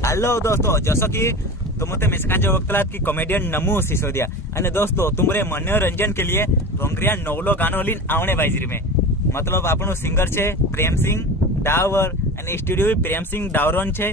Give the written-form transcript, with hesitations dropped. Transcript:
Hello दोस्तों, जसो कि तुम मेसकांजे वक्तला की कॉमेडियन नमू सिसोदिया। अने दोस्तों तुम्हारे मनोरंजन के लिए भोंगरिया नवलो गानो लीन आवणे बाजरी में। मतलब आपनो सिंगर छे प्रेम सिंह डावर अने स्टूडियो प्रेम सिंह डावरन छे।